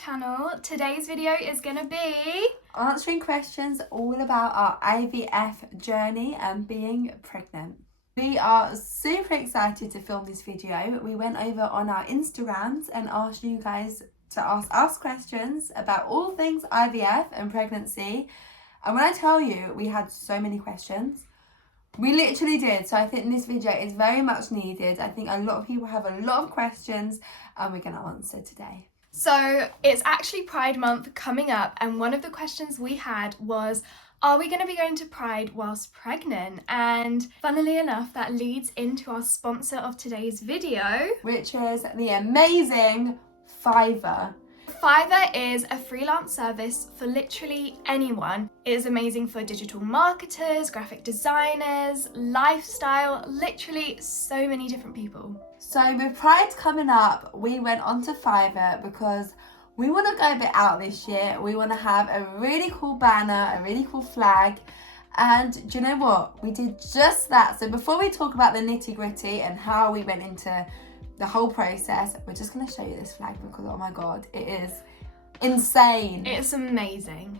channel. Today's video is gonna be answering questions all about our IVF journey and being pregnant. We are super excited to film this video. We went over on our Instagrams and asked you guys to ask us questions about all things IVF and pregnancy. And when I tell you, we had so many questions. We literally did. So I think this video is very much needed. I think a lot of people have a lot of questions and we're going to answer today. So it's actually Pride Month coming up, and one of the questions we had was, are we going to be going to Pride whilst pregnant? And funnily enough, that leads into our sponsor of today's video, which is the amazing Fiverr. Fiverr is a freelance service for literally anyone. It is amazing for digital marketers, graphic designers, lifestyle, literally so many different people. So with Pride coming up, we went onto Fiverr because we want to go a bit out this year. We want to have a really cool banner, a really cool flag. And do you know what? We did just that. So before we talk about the nitty gritty and how we went into the whole process, we're just going to show you this flag because, oh my God, it is insane. It's amazing.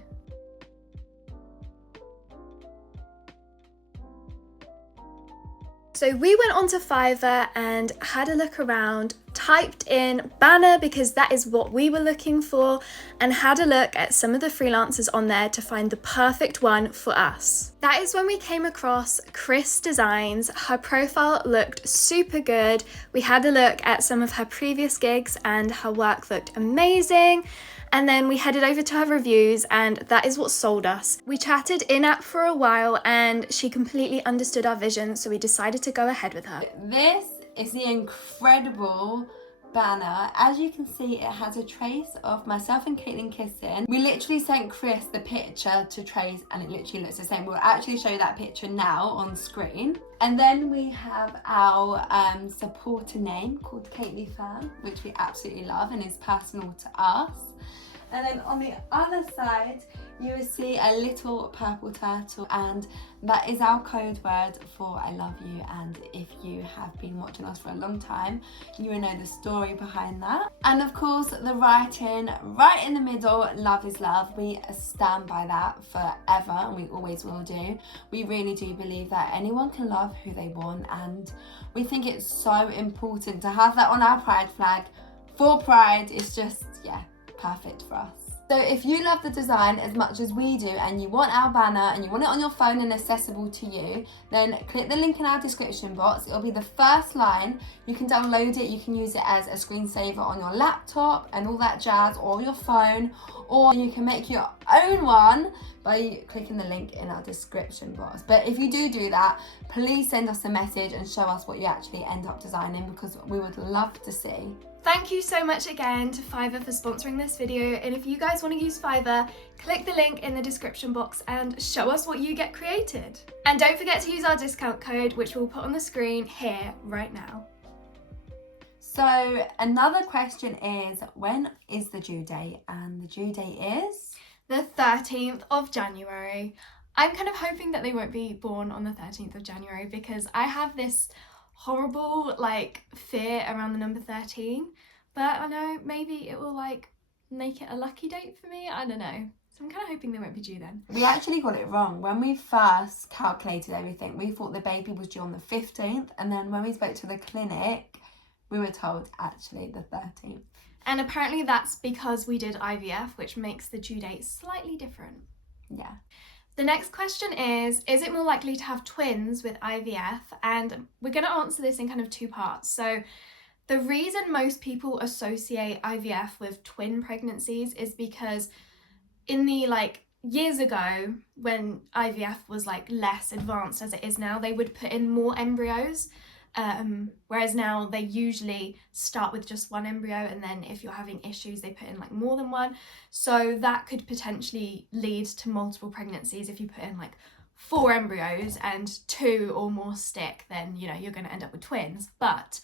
So we went onto Fiverr and had a look around, typed in banner because that is what we were looking for, and had a look at some of the freelancers on there to find the perfect one for us. That is when we came across Chris Designs. Her profile looked super good. We had a look at some of her previous gigs and her work looked amazing. And then we headed over to her reviews, and that is what sold us. We chatted in-app for a while and she completely understood our vision, so we decided to go ahead with her. This is the incredible banner. As you can see, it has a trace of myself and Caitlin kissing. We literally sent Chris the picture to trace and it literally looks the same. We'll actually show you that picture now on screen. And then we have our supporter name called Caitlin Fan, which we absolutely love and is personal to us. And then on the other side, you will see a little purple turtle, and that is our code word for I love you. And if you have been watching us for a long time, you will know the story behind that. And of course, the writing right in the middle, love is love. We stand by that forever and we always will do. We really do believe that anyone can love who they want, and we think it's so important to have that on our Pride flag for Pride. It's just, yeah, perfect for us. So if you love the design as much as we do and you want our banner and you want it on your phone and accessible to you, then click the link in our description box. It'll be the first line. You can download it, you can use it as a screensaver on your laptop and all that jazz, or your phone, or you can make your own one by clicking the link in our description box. But if you do that, please send us a message and show us what you actually end up designing, because we would love to see. Thank you so much again to Fiverr for sponsoring this video, and if you guys want to use Fiverr, click the link in the description box and show us what you get created. And don't forget to use our discount code, which we'll put on the screen here right now. So another question is, when is the due date? And the due date is? The 13th of January. I'm kind of hoping that they won't be born on the 13th of January because I have this horrible fear around the number 13, but I know maybe it will make it a lucky date for me. I don't know, so I'm kind of hoping they won't be due then. We actually got it wrong. When we first calculated everything, we thought the baby was due on the 15th, and then when we spoke to the clinic, we were told actually the 13th. And apparently that's because we did IVF, which makes the due date slightly different. Yeah. The next question is it more likely to have twins with IVF? And we're going to answer this in kind of two parts. So the reason most people associate IVF with twin pregnancies is because in the years ago, when IVF was less advanced as it is now, they would put in more embryos. Whereas now they usually start with just one embryo, and then if you're having issues they put in more than one, so that could potentially lead to multiple pregnancies. If you put in 4 embryos and 2 or more stick, then you're going to end up with twins. But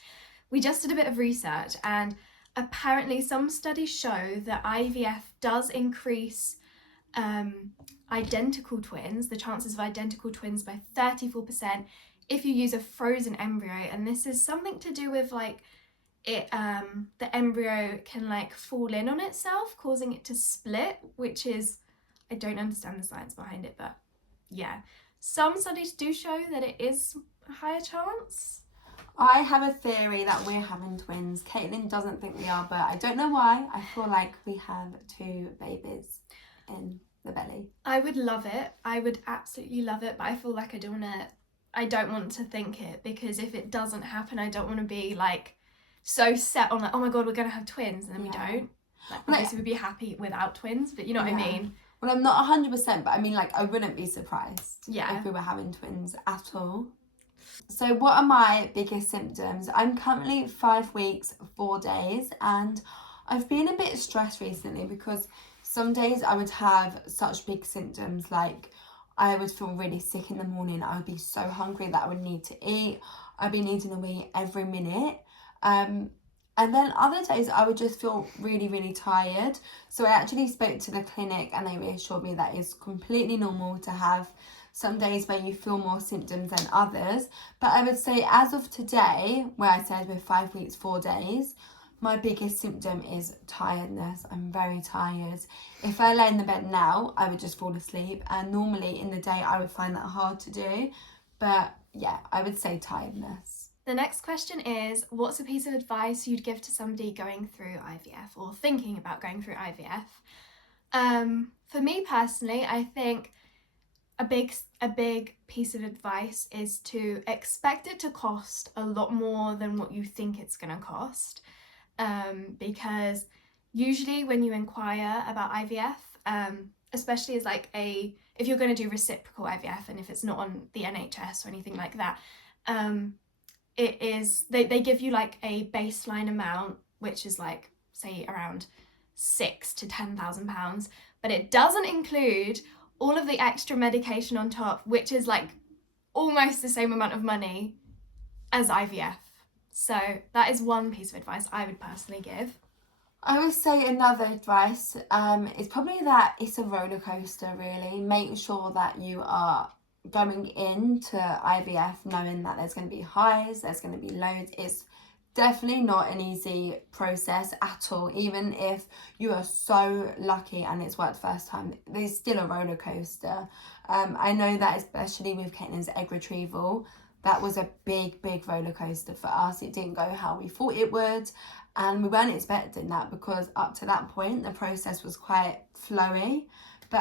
we just did a bit of research, and apparently some studies show that IVF does increase identical twins, the chances of identical twins, by 34% if you use a frozen embryo. And this is something to do with the embryo can like fall in on itself, causing it to split, which is, I don't understand the science behind it, but yeah. Some studies do show that it is a higher chance. I have a theory that we're having twins. Caitlin doesn't think we are, but I don't know why. I feel like we have 2 babies in the belly. I would love it. I would absolutely love it, but I feel like I don't want to think it, because if it doesn't happen, I don't want to be like so set on like, oh my god, we're gonna have twins, and then we don't. Like, obviously we'd be happy without twins, but you know what I mean. Well, I'm not 100%, but I mean, like, I wouldn't be surprised if we were having twins at all. So what are my biggest symptoms? I'm currently 5 weeks, 4 days, and I've been a bit stressed recently because some days I would have such big symptoms, like I would feel really sick in the morning. I would be so hungry that I would need to eat. I'd be needing a wee every minute. And then other days I would just feel really, really tired. So I actually spoke to the clinic and they reassured me that it's completely normal to have some days where you feel more symptoms than others. But I would say as of today, where I said we're 5 weeks, 4 days, my biggest symptom is tiredness. I'm very tired. If I lay in the bed now, I would just fall asleep. And normally in the day, I would find that hard to do. But yeah, I would say tiredness. The next question is, what's a piece of advice you'd give to somebody going through IVF or thinking about going through IVF? For me personally, I think a big piece of advice is to expect it to cost a lot more than what you think it's going to cost. Because usually when you inquire about IVF, especially as like if you're going to do reciprocal IVF and if it's not on the NHS or anything like that, it is, they give you like a baseline amount, which is like, say, around £6,000 to £10,000, but it doesn't include all of the extra medication on top, which is like almost the same amount of money as IVF. So that is one piece of advice I would personally give. I would say another advice is probably that it's a roller coaster, really. Make sure that you are going into IVF knowing that there's going to be highs, there's going to be lows. It's definitely not an easy process at all. Even if you are so lucky and it's worked first time, there's still a roller coaster. I know that especially with Caitlin's egg retrieval, that was a big roller coaster for us. It didn't go how we thought it would, and we weren't expecting that because up to that point the process was quite flowy. But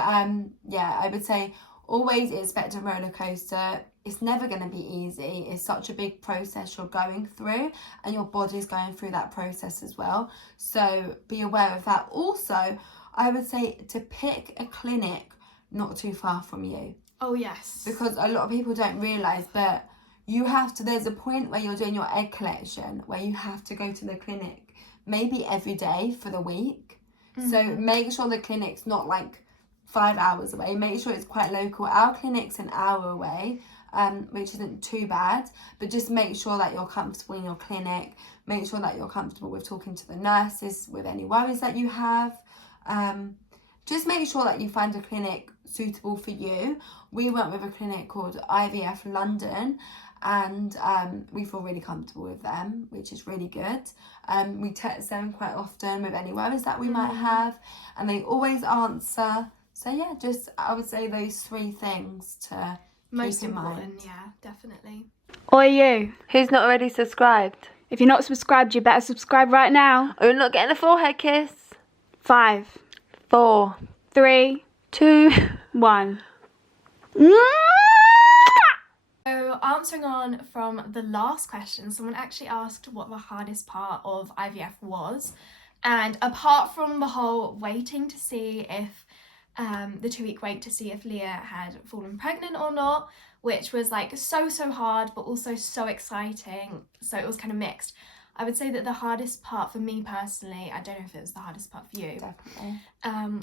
yeah, I would say always expect a roller coaster. It's never going to be easy. It's such a big process you're going through, and your body's going through that process as well. So be aware of that. Also, I would say to pick a clinic not too far from you. Oh, yes. Because a lot of people don't realise, but you have to, there's a point where you're doing your egg collection where you have to go to the clinic maybe every day for the week. Mm-hmm. So make sure the clinic's not like 5 hours away. Make sure it's quite local. Our clinic's an hour away, which isn't too bad, but just make sure that you're comfortable in your clinic. Make sure that you're comfortable with talking to the nurses with any worries that you have. Just make sure that you find a clinic suitable for you. We went with a clinic called IVF London, and we feel really comfortable with them, which is really good. We text them quite often with any worries that we might have, and they always answer. So yeah, just I would say those 3 things to most keep in important mind. Yeah, definitely. Oi you, Who's not already subscribed? if you're not subscribed, you better subscribe right now. Or you're not getting a forehead kiss. 5, 4, 3, 2, 1. So answering on from the last question, someone actually asked what the hardest part of IVF was. And apart from the whole waiting to see if, the 2-week wait to see if Leah had fallen pregnant or not, which was like so hard, but also so exciting. So it was kind of mixed. I would say that the hardest part for me personally, I don't know if it was the hardest part for you, definitely,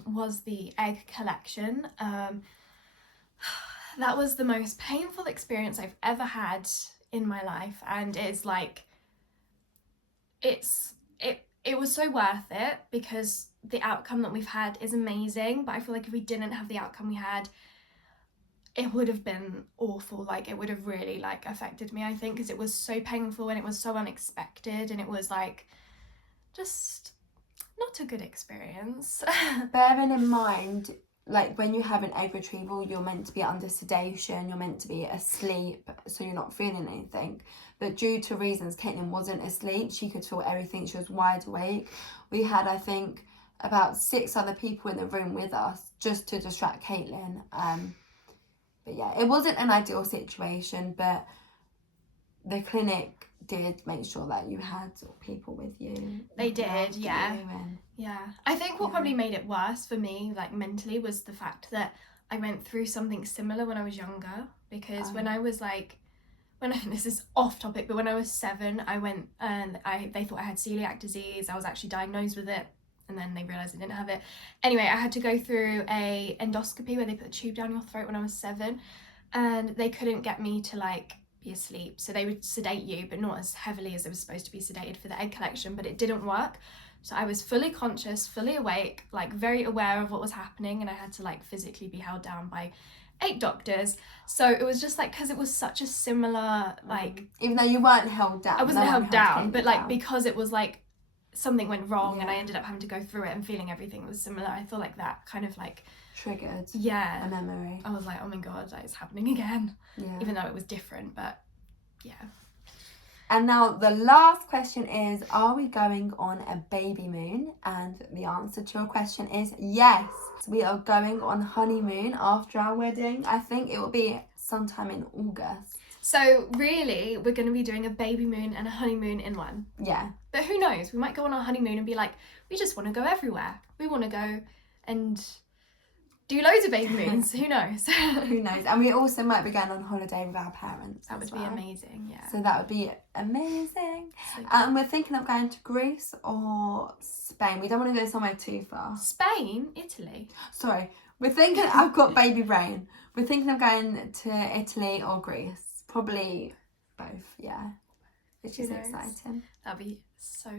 was the egg collection. That was the most painful experience I've ever had in my life, and it's like, it was so worth it because the outcome that we've had is amazing, but I feel like if we didn't have the outcome we had, it would have been awful. Like, it would have really like affected me, I think, because it was so painful and it was so unexpected, and it was like, just not a good experience. Bearing in mind, like when you have an egg retrieval, you're meant to be under sedation, you're meant to be asleep, so you're not feeling anything. But due to reasons, Caitlin wasn't asleep. She could feel everything. She was wide awake. We had, I think, about 6 other people in the room with us just to distract Caitlin. But yeah, it wasn't an ideal situation, but the clinic did make sure that you had sort of people with you. They did, yeah. And, yeah. I think what probably made it worse for me, like mentally, was the fact that I went through something similar when I was younger. Because when I was like, this is off topic, but when I was 7, I went and they thought I had celiac disease. I was actually diagnosed with it, and then they realised I didn't have it. Anyway, I had to go through a endoscopy where they put a tube down your throat when I was 7, and they couldn't get me to like be asleep. So they would sedate you, but not as heavily as they were supposed to be sedated for the egg collection, but it didn't work. So I was fully conscious, fully awake, like very aware of what was happening, and I had to like physically be held down by 8 doctors. So it was just like, because it was such a similar, like, even though you weren't held down, I wasn't held down, but like down. because it was like something went wrong and I ended up having to go through it and feeling everything was similar, I feel like that kind of like triggered a memory. I was like, oh my god, like, it's happening again. Even though it was different, but yeah. And now the last question is, are we going on a baby moon? And the answer to your question is yes. We are going on honeymoon after our wedding. I think it will be sometime in August. So really, we're going to be doing a baby moon and a honeymoon in one. Yeah. But who knows? We might go on our honeymoon and be like, we just want to go everywhere. We want to go and do loads of baby moons. Who knows? Who knows? And we also might be going on holiday with our parents. That would be amazing, yeah. So that would be amazing. So And we're thinking of going to Greece or Spain. We don't want to go somewhere too far. Spain, Italy. Sorry. We're thinking, I've got baby brain. We're thinking of going to Italy or Greece. Probably both, yeah. Which is exciting. That'd be so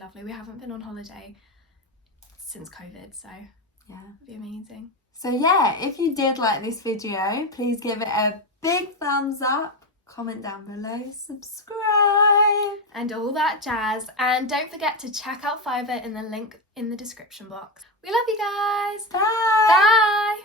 lovely. We haven't been on holiday since COVID, so yeah, it'd be amazing. So yeah, if you did like this video, please give it a big thumbs up, comment down below, subscribe, and all that jazz. And don't forget to check out Fiverr in the link in the description box. We love you guys. Bye. Bye.